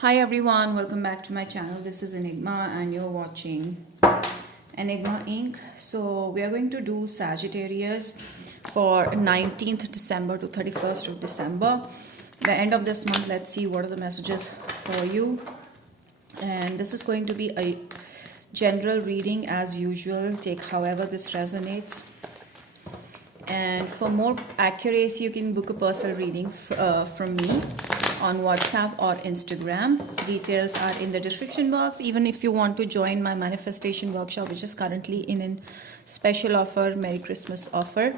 Hi everyone, welcome back to my channel. This is Enigma and you're watching Enigma Inc. So we are going to do Sagittarius for 19th December to 31st of December. The end of this month, let's see what are the messages for you. And this is going to be a general reading as usual. Take however this resonates. And for more accuracy, you can book a personal reading from me on WhatsApp or Instagram. Details are in the description box. Even if you want to join my manifestation workshop, which is currently in a special offer, Merry Christmas offer,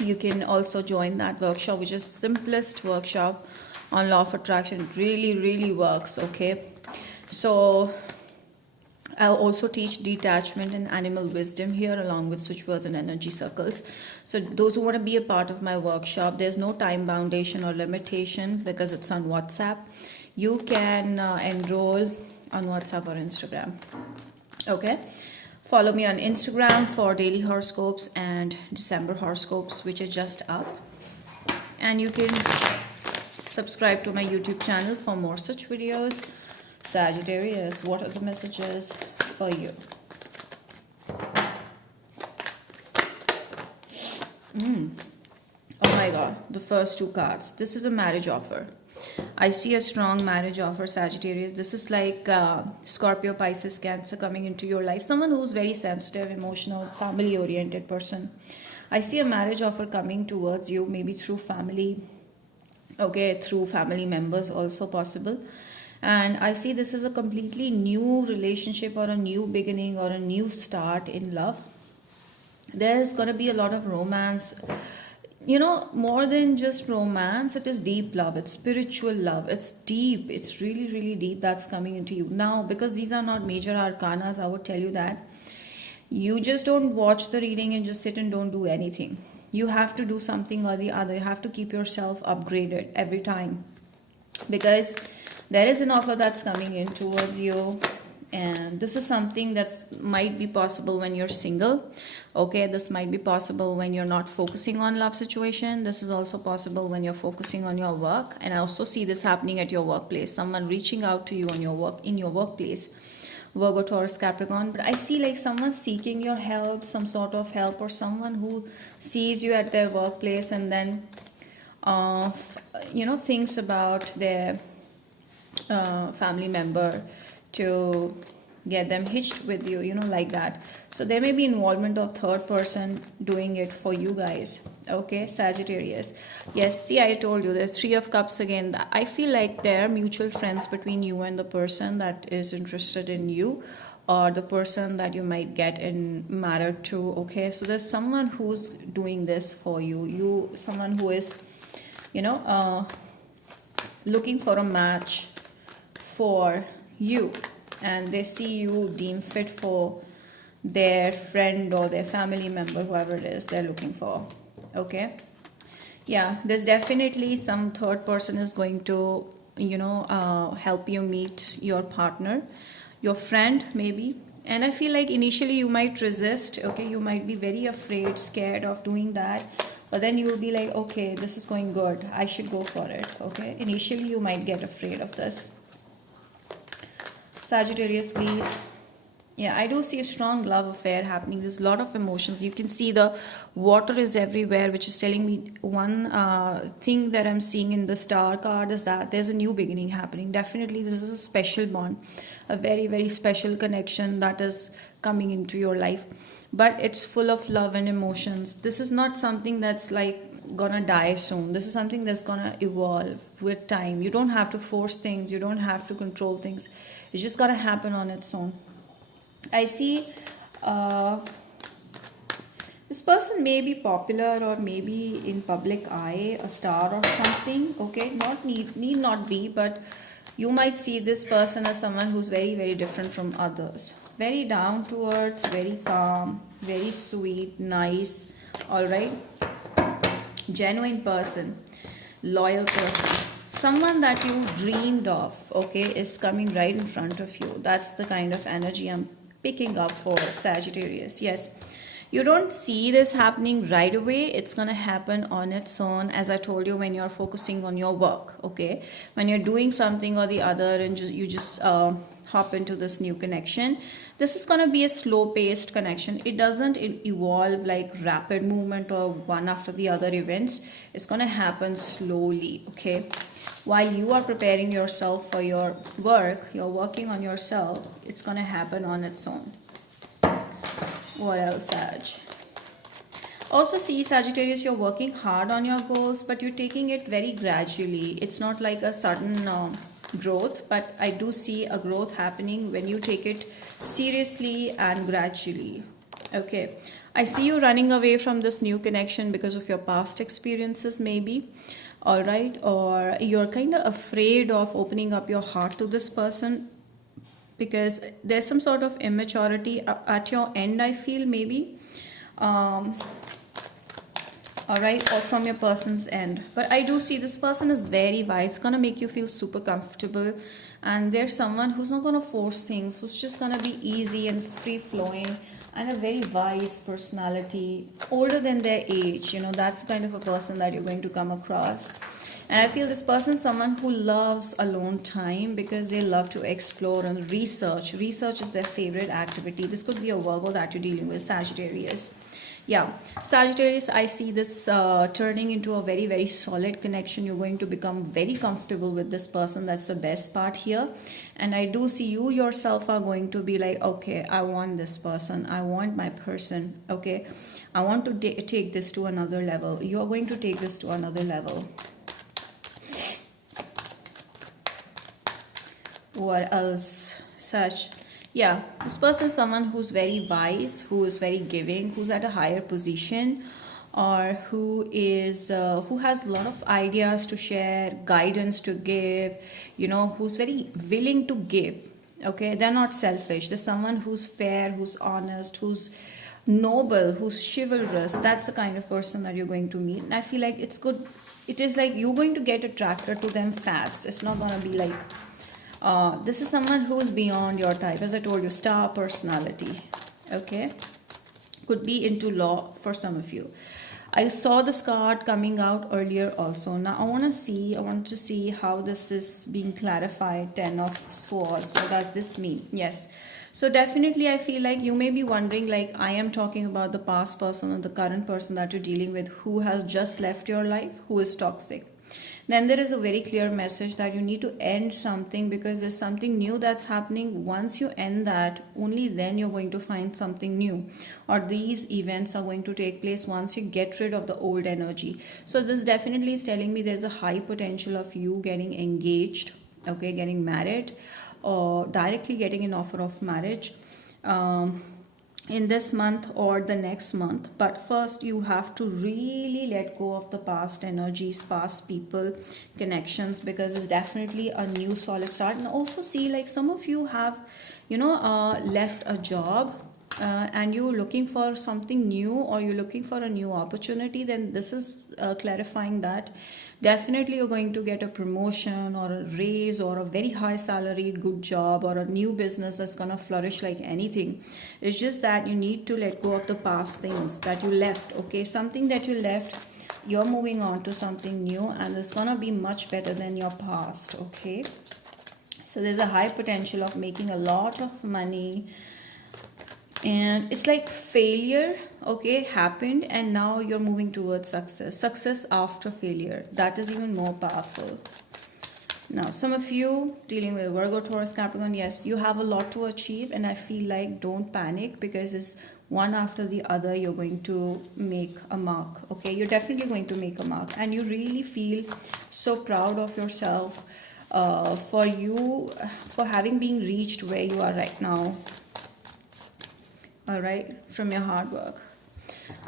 you can also join that workshop, which is simplest workshop on law of attraction. It really works. Okay, so I'll also teach detachment and animal wisdom here along with switch words and energy circles. So those who want to be a part of my workshop, there's no time foundation or limitation because it's on WhatsApp. You can enroll on WhatsApp or Instagram. Okay. Follow me on Instagram for daily horoscopes and December horoscopes, which are just up. And you can subscribe to my YouTube channel for more such videos. Sagittarius, what are the messages for you? Oh my god, the first two cards. This is a marriage offer. I see a strong marriage offer, Sagittarius. This is like Scorpio, Pisces, Cancer coming into your life. Someone who's very sensitive, emotional, family-oriented person. I see a marriage offer coming towards you, maybe through family. Okay, through family members also possible. And I see this is a completely new relationship or a new beginning or a new start in love. There's going to be a lot of romance. You know, more than just romance, it is deep love. It's spiritual love. It's deep. It's really deep that's coming into you. Now, because these are not major arcanas, I would tell you that you just don't watch the reading and just sit and don't do anything. You have to do something or the other. You have to keep yourself upgraded every time, because there is an offer that's coming in towards you, and this is something that might be possible when you're single. Okay, this might be possible when you're not focusing on love situation. This is also possible when you're focusing on your work. And I also see this happening at your workplace, someone reaching out to you on your work, in your workplace, Virgo, Taurus, Capricorn. But I see like someone seeking your help, some sort of help, or someone who sees you at their workplace and then thinks about their family member to get them hitched with you, like that. So there may be involvement of third person doing it for you guys. Okay, Sagittarius. Yes, see, I told you there's Three of Cups again. I feel like there are mutual friends between you and the person that is interested in you, or the person that you might get married to. Okay, so there's someone who's doing this for you. Someone who is looking for a match for you, and they see you deem fit for their friend or their family member, whoever it is they're looking for. Okay, yeah, there's definitely some third person is going to help you meet your partner, your friend maybe. And I feel like initially you might resist. Okay, you might be very afraid, scared of doing that, but then you will be like, okay, this is going good, I should go for it. Okay, initially you might get afraid of this. Sagittarius, please. Yeah, I do see a strong love affair happening. There's a lot of emotions. You can see the water is everywhere, which is telling me one thing that I'm seeing in the star card is that there's a new beginning happening. Definitely, this is a special bond, a very special connection that is coming into your life. But it's full of love and emotions. This is not something that's like gonna die soon. This is something that's gonna evolve with time. You don't have to force things. You don't have to control things. It's just gonna happen on its own. I see this person may be popular or maybe in public eye, a star or something. Okay, need not be, but you might see this person as someone who's very different from others. Very down to earth, very calm, very sweet, nice. All right, genuine person, loyal person. Someone that you dreamed of, okay, is coming right in front of you. That's the kind of energy I'm picking up for Sagittarius. Yes, You don't see this happening right away. It's going to happen on its own, as I told you, when you're focusing on your work. Okay, when you're doing something or the other and you just hop into this new connection, this is going to be a slow paced connection. It doesn't evolve like rapid movement or one after the other events. It's going to happen slowly. Okay, while you are preparing yourself for your work, you're working on yourself, it's going to happen on its own. What else, Sag? Also see, Sagittarius, you're working hard on your goals, but you're taking it very gradually. It's not like a sudden growth, but I do see a growth happening when you take it seriously and gradually. Okay, I see you running away from this new connection because of your past experiences, maybe. All right, or you're kind of afraid of opening up your heart to this person because there's some sort of immaturity at your end, I feel, maybe. All right, or from your person's end. But I do see this person is very wise, gonna make you feel super comfortable, and there's someone who's not gonna force things, who's just gonna be easy and free flowing, and a very wise personality, older than their age. You know, that's the kind of a person that you're going to come across. And I feel this person is someone who loves alone time because they love to explore and research. Research is their favorite activity. This could be a Virgo that you're dealing with, Sagittarius. Yeah, Sagittarius, I see this turning into a very, very solid connection. You're going to become very comfortable with this person. That's the best part here. And I do see you yourself are going to be like, okay, I want this person. I want my person. Okay, I want to take this to another level. You are going to take this to another level. What else? Such. Yeah, this person is someone who's very wise, who is very giving, who's at a higher position, or who is who has a lot of ideas to share, guidance to give, you know, who's very willing to give. Okay, they're not selfish. There's someone who's fair, who's honest, who's noble, who's chivalrous. That's the kind of person that you're going to meet. And I feel like it's good. It is like you're going to get attracted to them fast. It's not going to be like this is someone who's beyond your type. As I told you, star personality. Okay, could be into law for some of you. I saw this card coming out earlier also. Now I want to see how this is being clarified. 10 of Swords. What does this mean? Yes, so definitely I feel like you may be wondering, like, I am talking about the past person or the current person that you're dealing with who has just left your life, who is toxic. Then there is a very clear message that you need to end something because there's something new that's happening. Once you end that, only then you're going to find something new, or these events are going to take place once you get rid of the old energy. So this definitely is telling me there's a high potential of you getting engaged, okay, getting married, or directly getting an offer of marriage in this month or the next month. But first you have to really let go of the past energies, past people, connections, because it's definitely a new solid start. And also see, like, some of you have, you know, left a job and you're looking for something new, or you're looking for a new opportunity. Then this is clarifying that definitely you're going to get a promotion or a raise or a very high salaried good job or a new business that's going to flourish like anything. It's just that you need to let go of the past things that you left. Okay, something that you left, you're moving on to something new, and it's going to be much better than your past. Okay, so there's a high potential of making a lot of money, and it's like failure, okay, happened, and now you're moving towards success after failure. That is even more powerful. Now some of you dealing with Virgo, Taurus, Capricorn, yes, you have a lot to achieve, and I feel like don't panic, because it's one after the other you're going to make a mark. Okay, you're definitely going to make a mark, and you really feel so proud of yourself for having been reached where you are right now. All right, from your hard work.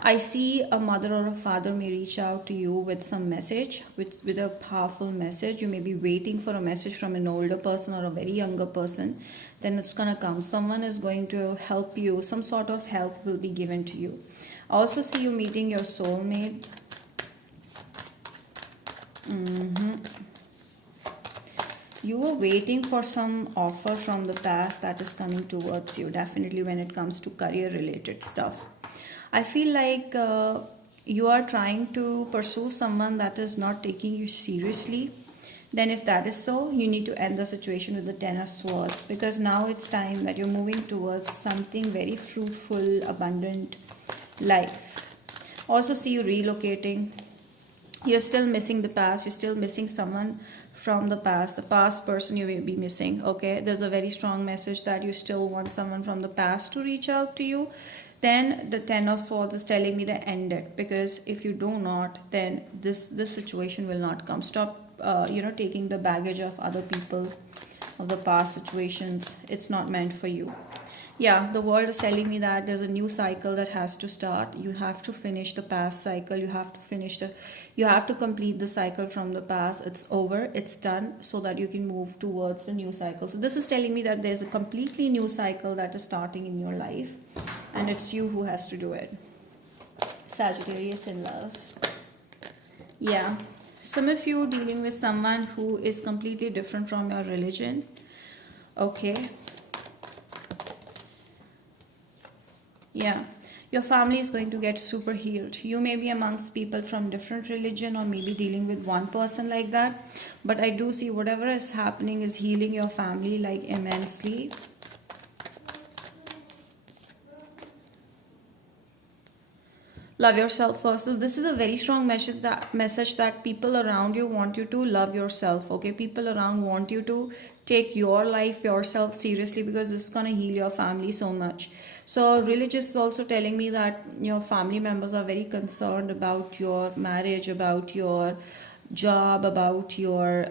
I see a mother or a father may reach out to you with some message, with a powerful message. You may be waiting for a message from an older person or a very younger person. Then it's going to come. Someone is going to help you. Some sort of help will be given to you. I also see you meeting your soulmate. You were waiting for some offer from the past that is coming towards you, definitely when it comes to career related stuff. I feel like you are trying to pursue someone that is not taking you seriously. Then if that is so, you need to end the situation with the Ten of Swords, because now it's time that you're moving towards something very fruitful, abundant life. Also see you relocating. You're still missing the past. You're still missing someone from the past person you will be missing. Okay, there's a very strong message that you still want someone from the past to reach out to you. Then the Ten of Swords is telling me to end it, because if you do not, then this situation will not come. Stop taking the baggage of other people, of the past situations. It's not meant for you. Yeah, the world is telling me that there's a new cycle that has to start. You have to finish the past cycle. You have to complete the cycle from the past. It's over, it's done, so that you can move towards the new cycle. So this is telling me that there's a completely new cycle that is starting in your life, and it's you who has to do it. Sagittarius in love. Yeah, some of you dealing with someone who is completely different from your religion. Okay. Yeah, your family is going to get super healed. You may be amongst people from different religion, or maybe dealing with one person like that. But I do see whatever is happening is healing your family like immensely. Love yourself first. So this is a very strong message that people around you want you to love yourself. Okay, people around want you to take your life, yourself seriously, because this is going to heal your family so much. So religious is also telling me that your family members are very concerned about your marriage, about your job, about your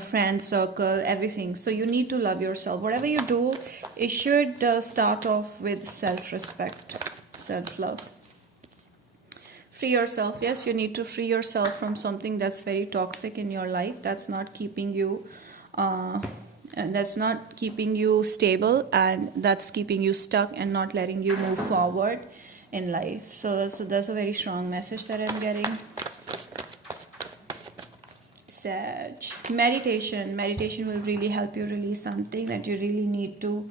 friend circle, everything. So you need to love yourself. Whatever you do, it should start off with self-respect, self-love. Free yourself. Yes, you need to free yourself from something that's very toxic in your life, that's not keeping you stable, and that's keeping you stuck and not letting you move forward in life. So that's a very strong message that I'm getting. Sag. Meditation will really help you release something that you really need to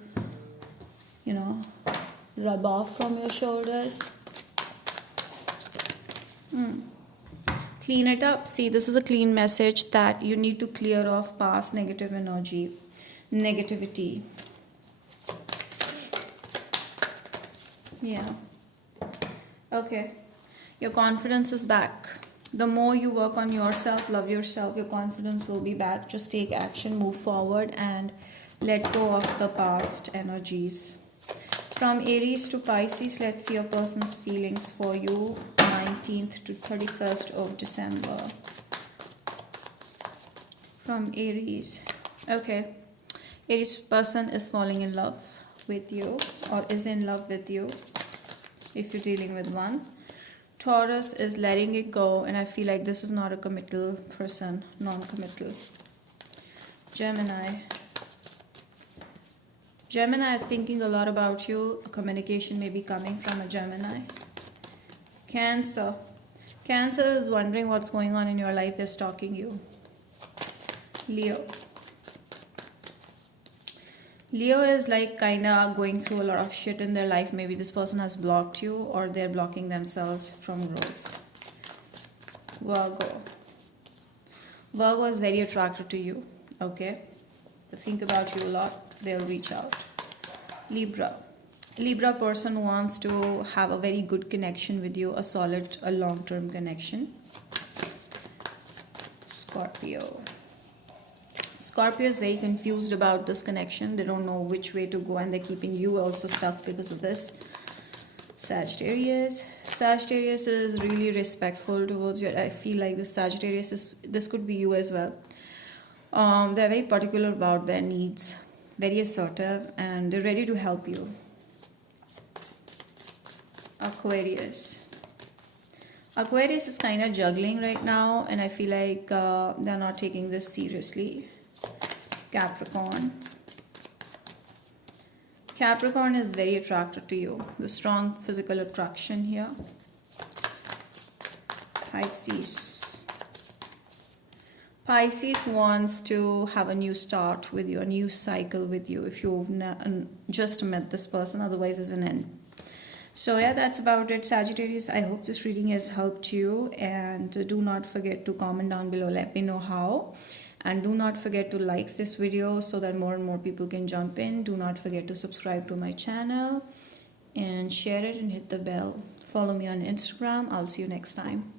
rub off from your shoulders. Clean it up. See, this is a clean message that you need to clear off past negative negativity. Yeah. Okay. Your confidence is back. The more you work on yourself, love yourself, your confidence will be back. Just take action, move forward, and let go of the past energies. From Aries to Pisces, let's see your person's feelings for you, 19th to 31st of December. From Aries. Okay. Aries person is falling in love with you, or is in love with you, if you're dealing with one. Taurus is letting it go, and I feel like this is not a committal person, non-committal. Gemini is thinking a lot about you. A communication may be coming from a Gemini. Cancer is wondering what's going on in your life. They're stalking you. Leo is like kind of going through a lot of shit in their life. Maybe this person has blocked you, or they're blocking themselves from growth. Virgo is very attracted to you. Okay, they think about you a lot. They'll reach out. Libra person wants to have a very good connection with you, a long-term connection. Scorpio is very confused about this connection. They don't know which way to go, and they're keeping you also stuck because of this. Sagittarius is really respectful towards you. I feel like this could be you as well. They're very particular about their needs, very assertive, and they're ready to help you. Aquarius is kind of juggling right now, and I feel like they're not taking this seriously. Capricorn is very attracted to you. The strong physical attraction here. Pisces wants to have a new start with you, a new cycle with you, if you've just met this person, otherwise it's an end. So yeah, that's about it, Sagittarius. I hope this reading has helped you, and do not forget to comment down below, let me know how. And do not forget to like this video so that more and more people can jump in. Do not forget to subscribe to my channel and share it and hit the bell. Follow me on Instagram. I'll see you next time.